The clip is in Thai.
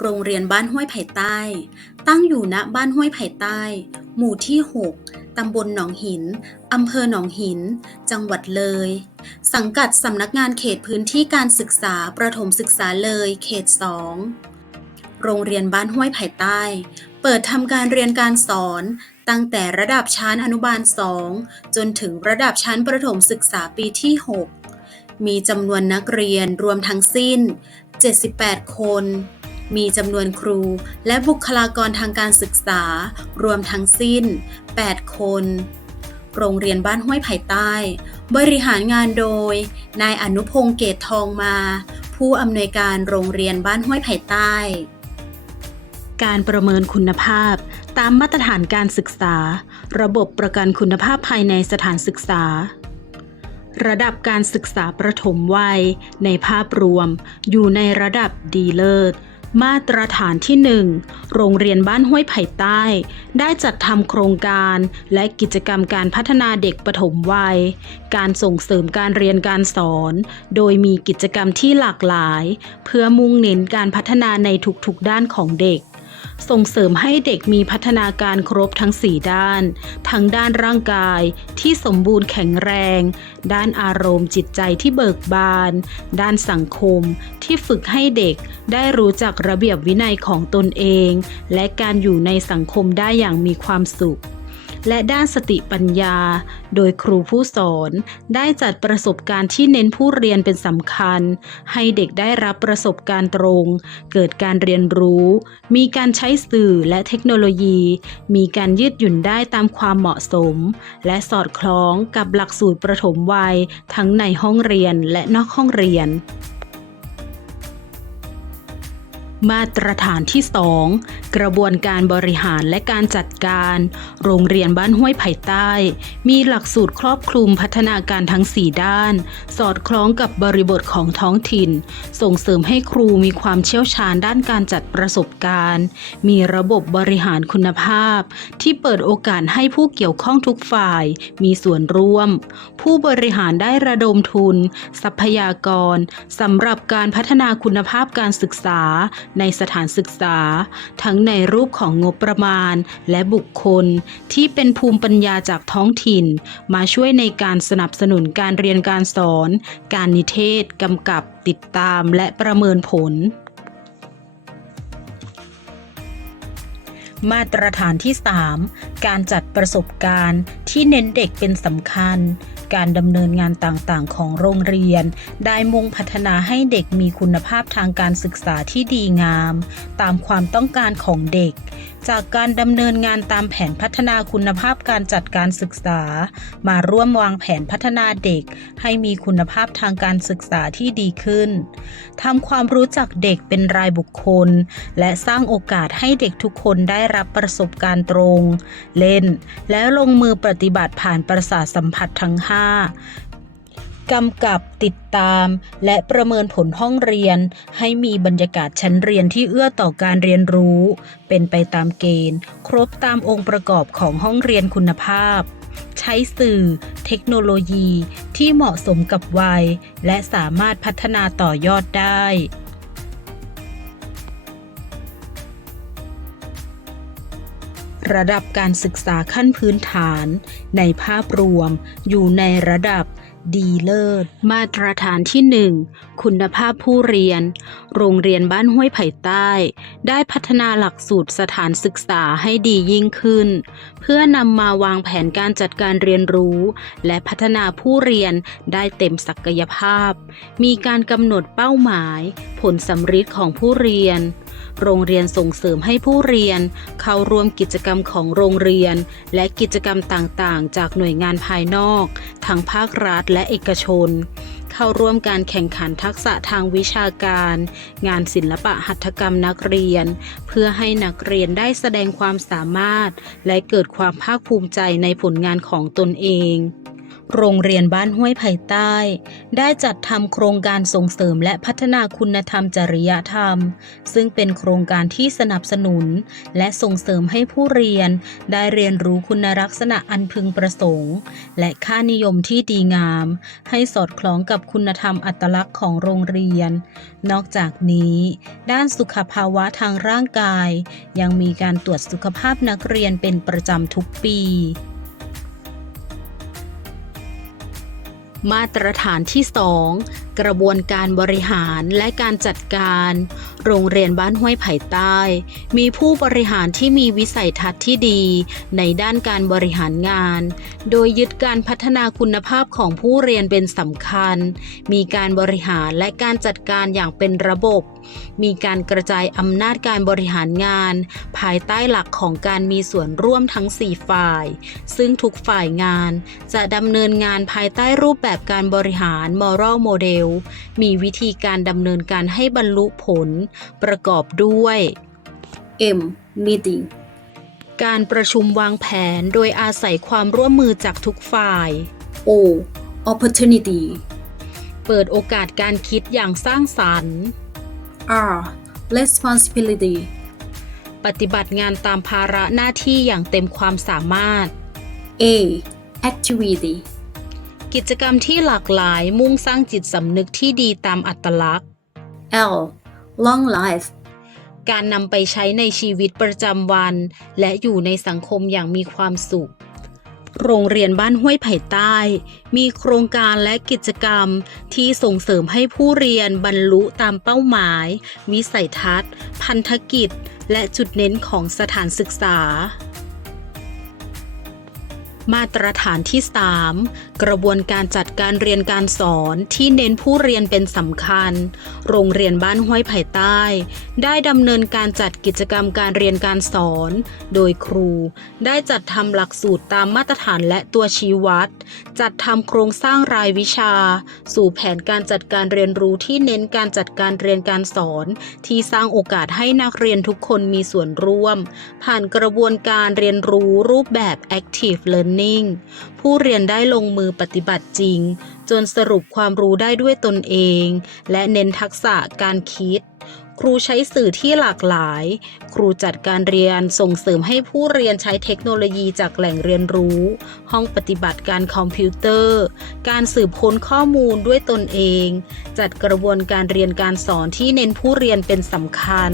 โรงเรียนบ้านห้วยไผ่ใต้ ตั้งอยู่ณบ้านห้วยไผ่ใต้ หมู่ที่ 6 ตำบลหนองหิน อำเภอหนองหิน จังหวัดเลย สังกัดสำนักงานเขตพื้นที่การศึกษาประถมศึกษาเลย เขต 2 โรงเรียนบ้านห้วยไผ่ใต้ เปิดทำการเรียนการสอนตั้งแต่ระดับชั้นอนุบาล 2 จนถึงระดับชั้นประถมศึกษาปีที่ 6 มีจำนวนนักเรียนรวมทั้งสิ้น 78 คน มีจำนวนครูและบุคลากรทางการศึกษา รวมทั้งสิ้น 8 คน โรงเรียนบ้านห้วยไผ่ใต้ บริหารงานโดย นายอนุพงษ์เกตทองมา ผู้อำนวยการโรงเรียนบ้านห้วยไผ่ใต้ การประเมินคุณภาพ ตามมาตรฐานการศึกษา ระบบประกันคุณภาพภายในสถานศึกษาระดับการศึกษาประถมวัย ในภาพรวมอยู่ในระดับดีเลิศ มาตรฐานที่ 1 โรงเรียนบ้านห้วยไผ่ใต้ ได้จัดทำโครงการและกิจกรรมการพัฒนาเด็กปฐมวัย การส่งเสริมการเรียนการสอน โดยมีกิจกรรมที่หลากหลาย เพื่อมุ่งเน้นการพัฒนาในทุกๆด้านของเด็ก ส่งเสริมให้เด็กมีพัฒนาการครบทั้ง 4 ด้าน ทั้งด้านร่างกายที่สมบูรณ์แข็งแรง ด้านอารมณ์จิตใจที่เบิกบาน ด้านสังคมที่ฝึกให้เด็กได้รู้จักระเบียบวินัยของตนเอง และการอยู่ในสังคมได้อย่างมีความสุข และด้านสติปัญญา โดยครูผู้สอนได้จัดประสบการณ์ที่เน้นผู้เรียนเป็นสำคัญ ให้เด็กได้รับประสบการณ์ตรง เกิดการเรียนรู้ มีการใช้สื่อและเทคโนโลยี มีการยืดหยุ่นได้ตามความเหมาะสม และสอดคล้องกับหลักสูตรประถมวัย ทั้งในห้องเรียนและนอกห้องเรียน มาตรฐานที่ 2 กระบวนการบริหารและการจัดการ โรงเรียนบ้านห้วยไผ่ใต้ มีหลักสูตรครอบคลุมพัฒนาการทั้ง 4 ด้าน สอดคล้องกับบริบทของท้องถิ่น ส่งเสริมให้ครูมีความเชี่ยวชาญด้านการจัดประสบการณ์ มีระบบบริหารคุณภาพ ที่เปิดโอกาสให้ผู้เกี่ยวข้องทุกฝ่าย มีส่วนร่วม ผู้บริหารได้ระดมทุน ทรัพยากรสำหรับการพัฒนาคุณภาพการศึกษาในสถานศึกษา ทั้งในรูปของงบประมาณและบุคคลที่เป็นภูมิปัญญาจากท้องถิ่น มาช่วยในการสนับสนุนการเรียนการสอน การนิเทศกำกับติดตามและประเมินผลมาตรฐานที่ 3 การจัดประสบการณ์ที่เน้นเด็กเป็นสำคัญ การดำเนินงานต่างๆ ของโรงเรียน ได้มุ่งพัฒนาให้เด็กมีคุณภาพทางการศึกษาที่ดีงาม ตามความต้องการของเด็ก จากการดำเนินงานตามแผนพัฒนาคุณภาพการจัดการศึกษา มาร่วมวางแผนพัฒนาเด็ก ให้มีคุณภาพทางการศึกษาที่ดีขึ้นทำความรู้จักเด็กเป็นรายบุคคล และสร้างโอกาสให้เด็กทุกคนได้รับประสบการณ์ตรง เล่น และลงมือปฏิบัติผ่านประสาทสัมผัสทั้ง 5 กำกับติดตาม และประเมินผลห้องเรียน ให้มีบรรยากาศชั้นเรียนที่เอื้อต่อการเรียนรู้ เป็นไปตามเกณฑ์ ครบตามองค์ประกอบของห้องเรียนคุณภาพ ใช้สื่อ เทคโนโลยีที่เหมาะสมกับวัย และสามารถพัฒนาต่อยอดได้ระดับการศึกษาขั้นพื้นฐาน ในภาพรวมอยู่ในระดับ ดีเลิศ มาตรฐานที่ 1 คุณภาพผู้เรียน โรงเรียนบ้านห้วยไผ่ใต้ ได้พัฒนาหลักสูตรสถานศึกษาให้ดียิ่งขึ้น เพื่อนำมาวางแผนการจัดการเรียนรู้ และพัฒนาผู้เรียนได้เต็มศักยภาพ มีการกำหนดเป้าหมาย ผลสำฤทธิ์ของผู้เรียน โรงเรียนส่งเสริมให้ผู้เรียน เข้าร่วมกิจกรรมของโรงเรียน และกิจกรรมต่างๆ จากหน่วยงานภายนอก ทั้งภาครัฐและเอกชน เข้าร่วมการแข่งขันทักษะทางวิชาการ งานศิลปะหัตถกรรมนักเรียน เพื่อให้นักเรียนได้แสดงความสามารถ และเกิดความภาคภูมิใจในผลงานของตนเอง โรงเรียนบ้านห้วยไผ่ใต้ ได้จัดทำโครงการส่งเสริมและพัฒนาคุณธรรมจริยธรรม ซึ่งเป็นโครงการที่สนับสนุน และส่งเสริมให้ผู้เรียน ได้เรียนรู้คุณลักษณะอันพึงประสงค์ และค่านิยมที่ดีงาม ให้สอดคล้องกับคุณธรรมอัตลักษณ์ของโรงเรียน นอกจากนี้ ด้านสุขภาวะทางร่างกาย ยังมีการตรวจสุขภาพนักเรียนเป็นประจำทุกปี มาตรฐานที่ 2 กระบวนการบริหารและการจัดการ โรงเรียนบ้านห้วยไผ่ใต้ มีผู้บริหารที่มีวิสัยทัศน์ที่ดี ในด้านการบริหารงาน โดยยึดการพัฒนาคุณภาพของผู้เรียนเป็นสำคัญ มีการบริหารและการจัดการอย่างเป็นระบบ มีการกระจายอำนาจการบริหารงาน ภายใต้หลักของการมีส่วนร่วมทั้ง 4 ฝ่าย ซึ่งทุกฝ่ายงานจะดำเนินงานภายใต้รูปแบบการบริหาร Moral Model มีวิธีการดำเนินการให้บรรลุผล ประกอบด้วย M. Meeting การประชุมวางแผนโดยอาศัยความร่วมมือจากทุกฝ่าย O. Opportunity เปิดโอกาสการคิดอย่างสร้างสรรค์ R. Responsibility ปฏิบัติงานตามภาระหน้าที่อย่างเต็มความสามารถ A. Activity กิจกรรมที่หลากหลายมุ่งสร้างจิตสำนึกที่ดีตามอัตลักษณ์ L. Long life การนำไปใช้ในชีวิตประจำวัน และอยู่ในสังคมอย่างมีความสุข โรงเรียนบ้านห้วยไผ่ใต้ มีโครงการและกิจกรรมที่ส่งเสริมให้ผู้เรียนบรรลุตามเป้าหมาย วิสัยทัศน์ พันธกิจ และจุดเน้นของสถานศึกษา มาตรฐานที่ 3 กระบวนการจัดการเรียนการสอนที่เน้นผู้เรียนเป็นสำคัญ โรงเรียนบ้านห้วยไผ่ใต้ ได้ดำเนินการจัดกิจกรรมการเรียนการสอน โดยครูได้จัดทำหลักสูตรตามมาตรฐานและตัวชี้วัด จัดทำโครงสร้างรายวิชา สู่แผนการจัดการเรียนรู้ที่เน้นการจัดการเรียนการสอน ที่สร้างโอกาสให้นักเรียนทุกคนมีส่วนร่วม ผ่านกระบวนการเรียนรู้รูปแบบ active learning ผู้เรียนได้ลงมือปฏิบัติจริง จนสรุปความรู้ได้ด้วยตนเอง และเน้นทักษะการคิด ครูใช้สื่อที่หลากหลาย ครูจัดการเรียนส่งเสริมให้ผู้เรียนใช้เทคโนโลยีจากแหล่งเรียนรู้ ห้องปฏิบัติการคอมพิวเตอร์ การสืบค้นข้อมูลด้วยตนเอง จัดกระบวนการเรียนการสอนที่เน้นผู้เรียนเป็นสำคัญ